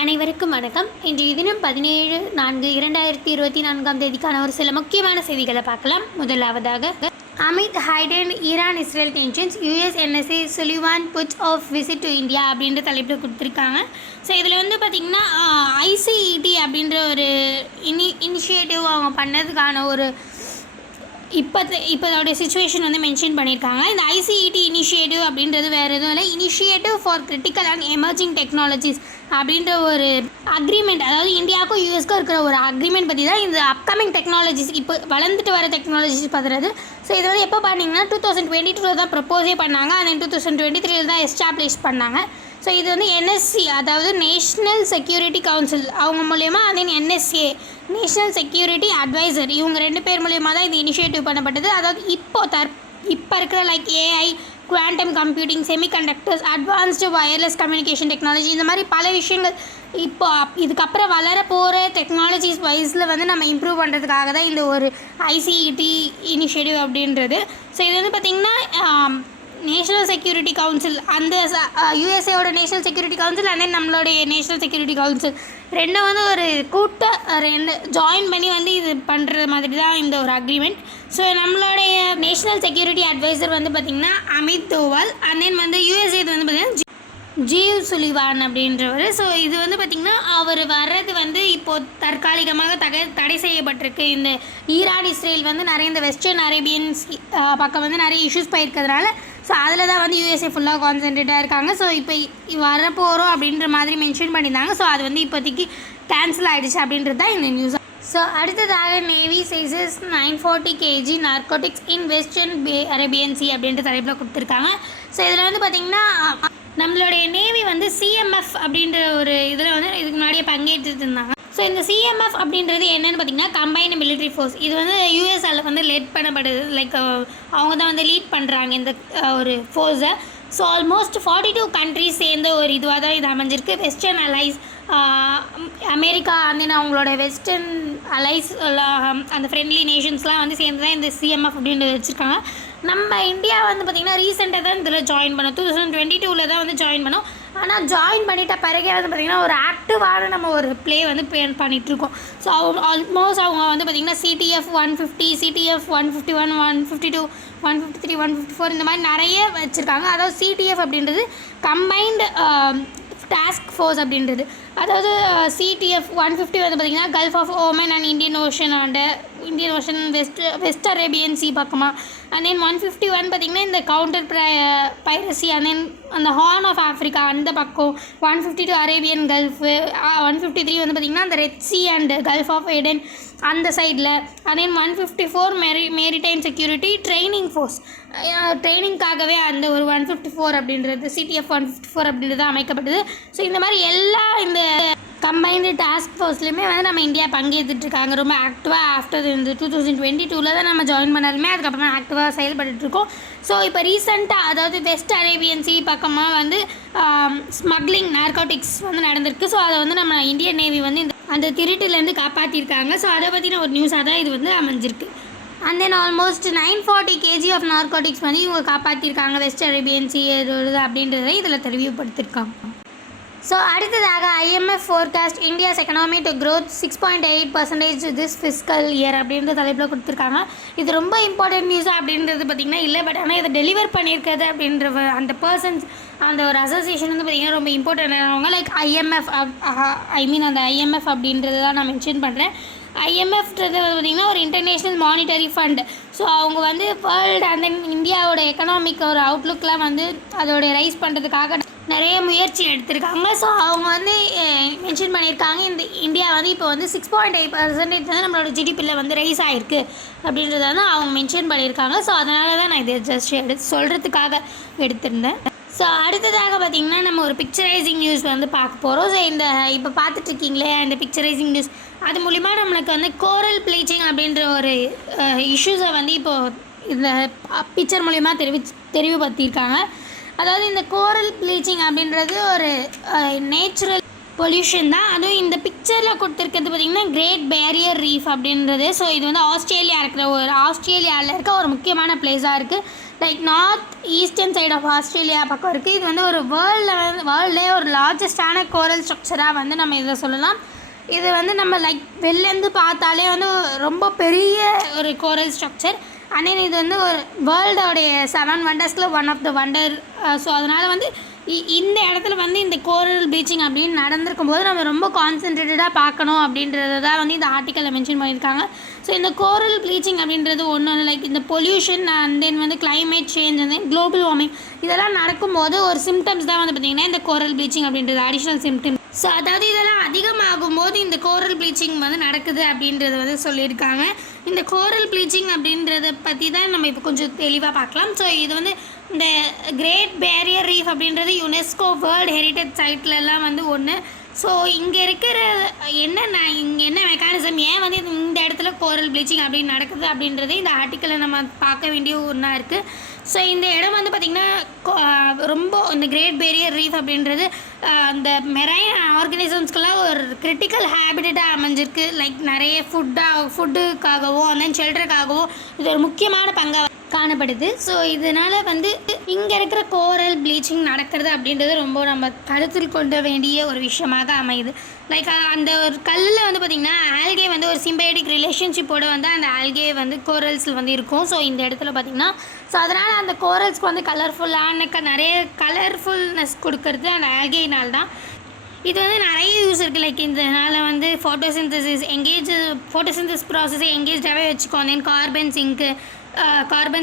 அனைவருக்கும் வணக்கம். இன்றைய தினம் 17/4/2024 ஒரு சில முக்கியமான செய்திகளை பார்க்கலாம். முதலாவதாக, amid heightened Iran Israel tensions, US NSA Sullivan puts off visit to India அப்படின்ற தலைப்பில் கொடுத்துருக்காங்க. ஸோ இதில் வந்து பார்த்திங்கன்னா ஐசிஇடி அப்படின்ற ஒரு இனிஷியேட்டிவ் அவங்க பண்ணதுக்கான ஒரு இப்போதோடைய சுச்சுவேஷன் வந்து மென்ஷன் பண்ணியிருக்காங்க. இந்த ஐசிஇடி இனிஷியேட்டிவ் அப்படின்றது வேறு எதுவும் இல்லை, initiative for critical and emerging technologies அப்படின்ற ஒரு அக்ரிமெண்ட். அதாவது இந்தியாவுக்கும் யூஎஸ்க்கும் இருக்கிற ஒரு அக்ரிமெண்ட் பற்றி தான் இந்த அப்கமிங் டெக்னாலஜிஸ், இப்போ வளர்ந்துட்டு வர டெக்னாலஜிஸ் பார்த்துறது. ஸோ இது வந்து எப்போ பண்ணிங்கன்னா 2022 தான் ப்ரப்போஸே பண்ணாங்க, and 2023 தான் எஸ்டாப்ளிஷ் பண்ணாங்க. ஸோ இது வந்து என்எஸ்சி, அதாவது நேஷ்னல் செக்யூரிட்டி கவுன்சில் அவங்க மூலயமா, அதன் என்எஸ்ஏ நேஷ்னல் செக்யூரிட்டி அட்வைசர், இவங்க 2 பேர் மூலயமா தான் இது இனிஷியேட்டிவ் பண்ணப்பட்டது. அதாவது இப்போ இருக்கிற like AI, quantum computing, semiconductors, advanced wireless communication technology, இந்த மாதிரி பல விஷயங்கள் இப்போ இதுக்கப்புறம் வளர போகிற டெக்னாலஜிஸ் வைஸில் வந்து நம்ம இம்ப்ரூவ் பண்ணுறதுக்காக தான் இந்த ஒரு ஐசிஇடி இனிஷியேட்டிவ் அப்படின்றது. ஸோ இது வந்து பார்த்திங்கன்னா நேஷ்னல் செக்யூரிட்டி கவுன்சில், அந்த யூஎஸ்ஏவோட national security council and then நம்மளுடைய நேஷ்னல் செக்யூரிட்டி கவுன்சில் ரெண்டும் வந்து ஒரு ஜாயின் பண்ணி வந்து இது பண்ணுற மாதிரி தான் இந்த ஒரு அக்ரிமெண்ட். ஸோ நம்மளுடைய நேஷ்னல் செக்யூரிட்டி அட்வைசர் வந்து பார்த்திங்கன்னா அமித் தோவால், அண்ட் தென் வந்து யூஎஸ்ஏ இது வந்து பார்த்திங்கன்னா ஜீவ் சுலிவான் அப்படின்றவர். ஸோ இது வந்து பார்த்திங்கன்னா அவர் வர்றது வந்து இப்போது தற்காலிகமாக தடை செய்யப்பட்டிருக்கு. இந்த ஈரான் இஸ்ரேல் வந்து நிறைய இந்த வெஸ்டர்ன் அரேபியன்ஸ் பக்கம் வந்து நிறைய இஷ்யூஸ் போயிருக்கிறதுனால ஸோ அதில் தான் வந்து யூஎஸ்ஏ ஃபுல்லாக கான்சென்ட்ரேட்டாக இருக்காங்க. ஸோ இப்போ வரப்போகிறோம் அப்படின்ற மாதிரி மென்ஷன் பண்ணியிருந்தாங்க. ஸோ அது வந்து இப்போதைக்கு கேன்சல் ஆகிடுச்சு அப்படின்றது தான் இந்த நியூஸ். ஸோ அடுத்ததாக, நேவி சைஸஸ் 940 kg நார்கோட்டிக்ஸ் இன் வெஸ்டர்ன் அரேபியன் சி அப்படின்ற தலைப்பில் கொடுத்துருக்காங்க. ஸோ இதில் வந்து பார்த்திங்கன்னா நம்மளுடைய நேவி வந்து சிஎம்எஃப் அப்படின்ற ஒரு இதில் வந்து இதுக்கு முன்னாடியே பங்கேற்றுட்டு இருந்தாங்க. ஸோ இந்த சிஎம்எஃப் அப்படின்றது என்னென்னு பார்த்திங்கன்னா கம்பைன்டு மிலிட்ரி ஃபோர்ஸ். இது வந்து யூஎஸ்ஆல வந்து லீட் பண்ணப்படுது, லைக் அவங்க தான் வந்து லீட் பண்ணுறாங்க இந்த ஒரு ஃபோர்ஸை. ஸோ ஆல்மோஸ்ட் 42 கண்ட்ரிஸ் சேர்ந்த ஒரு இதுவாக தான் இது அமைஞ்சிருக்கு. வெஸ்டர்ன் அலைஸ், அமெரிக்கா, அந்த அவங்களோட வெஸ்டர்ன் அலைஸ், அந்த ஃப்ரெண்ட்லி நேஷன்ஸ்லாம் வந்து சேர்ந்து தான் இந்த சிஎம்எஃப் அப்படின்றது வச்சுருக்காங்க. நம்ம இந்தியா வந்து பார்த்திங்கன்னா ரீசெண்டாக தான் இதில் ஜாயின் பண்ணோம், 2022 தான் வந்து ஜாயின் பண்ணோம். ஆனால் ஜாயின் பண்ணிட்ட பிறகு வந்து பார்த்திங்கன்னா ஒரு ஆக்டிவான நம்ம ஒரு ப்ளே வந்து பண்ணிகிட்ருக்கோம். ஸோ ஆல்மோஸ்ட் அவங்க வந்து பார்த்திங்கன்னா சிடிஎஃப் 150, சிடிஎஃப் 151, 152, 153, 154 இந்த மாதிரி நிறைய வச்சுருக்காங்க. அதாவது சிடிஎஃப் அப்படின்றது கம்பைன்டு டாஸ்க் ஃபோர்ஸ் அப்படின்றது. அதாவது சிடிஎஃப் 150 வந்து பார்த்திங்கன்னா gulf of Oman and Indian ocean west Arabian sea பக்கமாக. அண்ட் தென் 151 பார்த்திங்கன்னா இந்த கவுண்டர் பைரசி, அண்ட் தென் அந்த ஹார்ன் ஆஃப் ஆஃப்ரிக்கா அந்த பக்கம். 152 அரேபியன் கல்ஃபு. 153 வந்து பார்த்திங்கன்னா அந்த red sea and gulf of Aden அந்த சைடில். And then 154 maritime security training force, ட்ரைனிங்காகவே அந்த ஒரு 154 அப்படின்றது சிடிஎஃப் 154 அப்படின்றது அமைக்கப்பட்டது. ஸோ இந்த மாதிரி எல்லா இந்த கம்பைன்டு டாஸ்க் ஃபோர்ஸ்லையுமே வந்து நம்ம இந்தியா பங்கேற்றுட்ருக்காங்க ரொம்ப ஆக்டிவாக. ஆஃப்டர் இந்த 2022 தான் நம்ம ஜாயின் பண்ணாலுமே அதுக்கப்புறமா ஆக்டிவாக செயல்பட்டுருக்கோம். ஸோ இப்போ ரீசெண்டாக, அதாவது வெஸ்ட் அரேபியன் சி பக்கமாக வந்து ஸ்மக்லிங் நார்கோட்டிக்ஸ் வந்து நடந்திருக்கு. ஸோ அதை வந்து நம்ம இந்தியன் நேவி வந்து அந்த திருட்டிலேருந்து காப்பாற்றிருக்காங்க. ஸோ அதை பற்றின ஒரு நியூஸாக தான் இது வந்து அமைஞ்சிருக்கு. And then almost 940 kg of narcotics வந்து இவங்க காப்பாற்றிருக்காங்க வெஸ்ட் அரேபியன் சி அப்படின்றத இதில் தெரிவிப்படுத்திருக்காங்க. ஸோ அடுத்ததாக, IMF forecast India's economy to growth 6.8% this fiscal year அப்படின்ற தலைப்பில் கொடுத்துருக்காங்க. இது ரொம்ப இம்பார்ட்டன்ட் நியூஸ் அப்படின்றது பார்த்திங்கன்னா இல்லை, பட் ஆனால் இதை டெலிவர் பண்ணியிருக்கிறது அப்படின்ற அந்த பர்சன்ஸ், அந்த ஒரு அசோசியேஷன் வந்து பார்த்திங்கன்னா ரொம்ப இம்பார்ட்டன்டானவங்க. லைக் ஐஎம்எஃப், அந்த ஐஎம்எஃப் அப்படின்றது தான் நான் மென்ஷன் பண்ணுறேன். ஐஎம்எஃப்ன்றது பார்த்திங்கன்னா ஒரு இன்டர்நேஷ்னல் மானிட்டரி ஃபண்ட். ஸோ அவங்க வந்து வேர்ல்டு அண்ட் தென் இந்தியாவோட எக்கனாமிக் ஒரு அவுட்லுக்லாம் வந்து அதோடைய ரைஸ் பண்ணுறதுக்காக நிறைய முயற்சி எடுத்திருக்காங்க. ஸோ அவங்க வந்து மென்ஷன் பண்ணியிருக்காங்க, இந்த இந்தியா வந்து இப்போ வந்து 6.8% வந்து நம்மளோட ஜிடிபியில் வந்து ரைஸ் ஆகிருக்கு அப்படின்றத வந்து அவங்க மென்ஷன் பண்ணியிருக்காங்க. ஸோ அதனால தான் நான் இதை ஜஸ்ட் சொல்கிறதுக்காக எடுத்திருந்தேன். ஸோ அடுத்ததாக பார்த்திங்கன்னா நம்ம ஒரு பிக்சரைசிங் நியூஸ் வந்து பார்க்க போகிறோம். ஸோ இந்த இப்போ பார்த்துட்ருக்கீங்களே இந்த பிக்சரைசிங் நியூஸ், அது மூலிமா நம்மளுக்கு வந்து கோரல் ப்ளீச்சிங் அப்படின்ற ஒரு இஷ்யூஸை வந்து இப்போது இந்த பிக்சர் மூலிமா தெரிவுபடுத்தியிருக்காங்க. அதாவது இந்த கோரல் ப்ளீச்சிங் அப்படின்றது ஒரு நேச்சுரல் பொல்யூஷன் தான். அதுவும் இந்த பிக்சரில் கொடுத்துருக்கிறது பார்த்திங்கன்னா கிரேட் பேரியர் ரீஃப் அப்படின்றது. ஸோ இது வந்து ஆஸ்திரேலியாவில் இருக்க ஒரு முக்கியமான பிளேஸாக இருக்குது. Like north eastern side of Australia பக்கம் இருக்குது. இது வந்து ஒரு வேர்ல்ட்லே ஒரு லார்ஜஸ்டான கோரல் ஸ்ட்ரக்சராக வந்து நம்ம இதை சொல்லலாம். இது வந்து நம்ம லைக் வெளிலேருந்து பார்த்தாலே வந்து ரொம்ப பெரிய ஒரு கோரல் ஸ்ட்ரக்சர். அண்ட் இது வந்து ஒரு வேர்ல்டோடைய 7 வண்டர்ஸில் one of the wonder. So அதனால் வந்து இந்த இடத்துல வந்து இந்த கோரல் ப்ளீச்சிங் அப்படின்னு நடந்திருக்கும் போது நம்ம ரொம்ப கான்சென்ட்ரேட்டடாக பார்க்கணும் அப்படின்றது தான் வந்து இந்த ஆர்டிக்கலில் மென்ஷன் பண்ணியிருக்காங்க. ஸோ இந்த கோரல் ப்ளீச்சிங் அப்படின்றது ஒன்று லைக் இந்த பொல்யூஷன் அண்ட் தென் வந்து climate change and then global warming இதெல்லாம் நடக்கும்போது ஒரு சிம்டம்ஸ் தான் வந்து பார்த்திங்கன்னா இந்த கோரல் ப்ளீச்சிங் அப்படின்றது அடிஷ்னல் சிம்டம். ஸோ அதாவது இதெல்லாம் அதிகமாகும் போது இந்த கோரல் ப்ளீச்சிங் வந்து நடக்குது அப்படின்றத வந்து சொல்லியிருக்காங்க. இந்த கோரல் ப்ளீச்சிங் அப்படின்றத பற்றி தான் நம்ம இப்போ கொஞ்சம் தெளிவாக பார்க்கலாம். ஸோ இது வந்து இந்த கிரேட் பேரியர் ரீஃப் அப்படின்றது யுனெஸ்கோ வேர்ல்டு ஹெரிட்டேஜ் சைட்லலாம் வந்து ஒன்று. ஸோ இங்கே இருக்கிற இங்கே என்ன மெக்கானிசம் ஏன் வந்து இந்த இடத்துல கோரல் ப்ளீச்சிங் அப்படின்னு நடக்குது அப்படின்றதே இந்த ஆர்டிக்கலில் நம்ம பார்க்க வேண்டிய ஒன்றா இருக்குது. ஸோ இந்த இடம் வந்து பார்த்திங்கன்னா ரொம்ப இந்த கிரேட் பேரியர் ரீஃப் அப்படின்றது அந்த மெரைன் ஆர்கனிசம்ஸ்க்கெல்லாம் ஒரு கிரிட்டிக்கல் ஹேபிட்டட்டாக அமைஞ்சிருக்கு. லைக் நிறைய ஃபுட்டுக்காகவோ அண்ட் தென் ஷெல்டருக்காகவோ இது ஒரு முக்கியமான பங்காக காணப்படுது. ஸோ இதனால் வந்து இங்கே இருக்கிற கோரல் ப்ளீச்சிங் நடக்கிறது அப்படின்றது ரொம்ப நம்ம கருத்தில் கொள்ள வேண்டிய ஒரு விஷயமாக அமையுது. லைக் அந்த ஒரு கல்லில் வந்து பார்த்திங்கன்னா ஆல்கே வந்து ஒரு சிம்பையோட்டிக் ரிலேஷன்ஷிப்போடு வந்து அந்த ஆல்கே வந்து கோரல்ஸில் வந்து இருக்கும். ஸோ இந்த இடத்துல பார்த்திங்கன்னா ஸோ அதனால் அந்த கோரல்ஸ்க்கு வந்து நிறைய கலர்ஃபுல்னஸ் கொடுக்கறது அந்த ஆல்கேனால் தான். இது வந்து நிறைய யூஸ் இருக்குது. லைக் இதனால் வந்து ஃபோட்டோசிந்தசிஸ் ப்ராசஸை எங்கேஜாகவே வச்சுக்கோ. தென் கார்பன்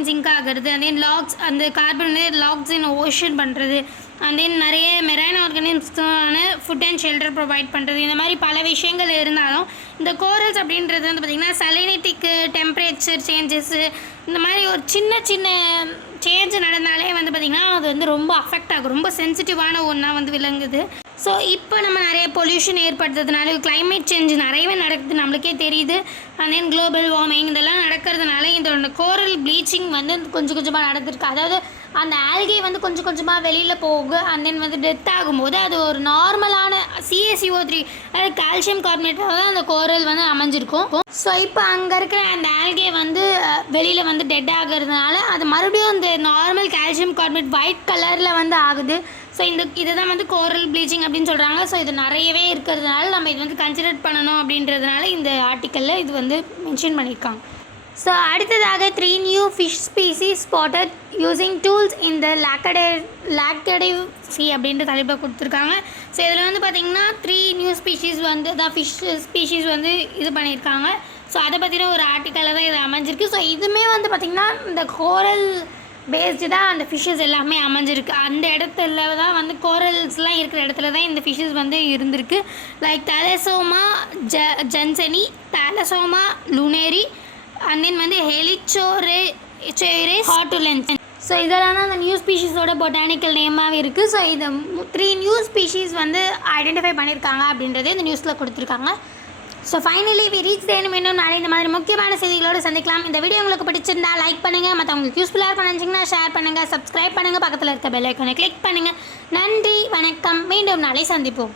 சிங்க் ஆகிறது. அண்ட் தென் அந்த கார்பன் வந்து லாக்ஸ் இன் ஓஷன் பண்ணுறது. அண்ட் தென் நிறைய மெரைன் ஆர்கனிசம்ஸ்க்கான ஃபுட் அண்ட் ஷெல்டர் ப்ரொவைட் பண்ணுறது. இந்த மாதிரி பல விஷயங்கள் இருந்தாலும் இந்த கோரல்ஸ் அப்படின்றது வந்து பார்த்திங்கன்னா சலினிட்டிக்கு டெம்பரேச்சர் சேஞ்சஸ்ஸு இந்த மாதிரி ஒரு சின்ன சேஞ்ச் நடந்தாலே வந்து பார்த்திங்கன்னா அது வந்து ரொம்ப அஃபெக்ட் ஆகும். ரொம்ப சென்சிட்டிவான ஒன்றா வந்து விளங்குது. ஸோ இப்போ நம்ம நிறைய பொல்யூஷன் ஏற்படுத்துறதுனால கிளைமேட் சேஞ்ச் நிறையவே நடக்குது நம்மளுக்கே தெரியுது. அண்ட் தென் குளோபல் வார்மிங் இதெல்லாம் நடக்கிறதுனால இந்த கோரல் ப்ளீச்சிங் வந்து கொஞ்சம் கொஞ்சமாக நடந்திருக்கு. அதாவது அந்த ஆல்கே வந்து கொஞ்சம் கொஞ்சமாக வெளியில் போகும். அண்ட் தென் வந்து டெத் ஆகும்போது அது ஒரு நார்மலான CaCO3 அதாவது கால்சியம் கார்பனேட்டாக தான் அந்த கோரல் வந்து அமைஞ்சிருக்கும். ஸோ இப்போ அங்கே இருக்கிற அந்த ஆல்கே வந்து வெளியில் வந்து டெட் ஆகிறதுனால அது மறுபடியும் அந்த நார்மல் கால்சியம் கார்பனேட் ஒயிட் கலரில் வந்து ஆகுது. ஸோ இதை தான் வந்து கோரல் ப்ளீச்சிங் அப்படின்னு சொல்கிறாங்க. ஸோ இது நிறையவே இருக்கிறதுனால நம்ம இது வந்து கன்சிடர் பண்ணணும் அப்படின்றதுனால இந்த ஆர்டிக்கலில் இது வந்து மென்ஷன் பண்ணியிருக்காங்க. ஸோ அடுத்ததாக 3 new fish species spotted using tools இந்த லாக்டேடிவ் சி அப்படின்ற தலைப்பை கொடுத்துருக்காங்க. ஸோ இதில் வந்து பார்த்திங்கன்னா 3 நியூ ஸ்பீஷீஸ் வந்து ஃபிஷ் ஸ்பீஷீஸ் வந்து இது பண்ணியிருக்காங்க. ஸோ அதை பற்றின ஒரு ஆர்டிக்கலில் தான் இது அமைஞ்சிருக்கு. ஸோ இதுவுமே வந்து பார்த்திங்கன்னா இந்த கோரல் பேஸ்டு தான் அந்த ஃபிஷ்ஷஸ் எல்லாமே அமைஞ்சிருக்கு. அந்த இடத்துல தான் வந்து கோரல்ஸ்லாம் இருக்கிற இடத்துல தான் இந்த ஃபிஷ்ஷஸ் வந்து இருந்திருக்கு. லைக் தலசோமா ஜன்சனி, தலசோமா லுனேரி அண்ட் தென் வந்து ஹெலிச்சோரேஸ் ஹார்டுலன்ஸ். ஸோ இதெல்லாம் தான் அந்த நியூ ஸ்பீஷீஸோட பொட்டானிக்கல் நேமாகவே இருக்குது. ஸோ இந்த 3 நியூ ஸ்பீஷீஸ் வந்து ஐடென்டிஃபை பண்ணியிருக்காங்க அப்படின்றதே இந்த நியூஸில் கொடுத்துருக்காங்க. ஸோ ஃபைனலி வி ரீச் தேனும் இன்னும் நாளை இந்த மாதிரி முக்கியமான செய்திகளோடு சந்திக்கலாம். இந்த வீடியோ உங்களுக்கு பிடிச்சிருந்தா லைக் பண்ணுங்கள், மற்றவங்களுக்கு யூஸ்ஃபுல்லாக இருக்கும் நினச்சிங்கன்னா ஷேர் பண்ணுங்கள், சப்ஸ்கிரைப் பண்ணுங்கள், பக்கத்தில் இருக்க பெல் ஐக்கானை கிளிக் பண்ணுங்கள். நன்றி, வணக்கம். மீண்டும் நாளை சந்திப்போம்.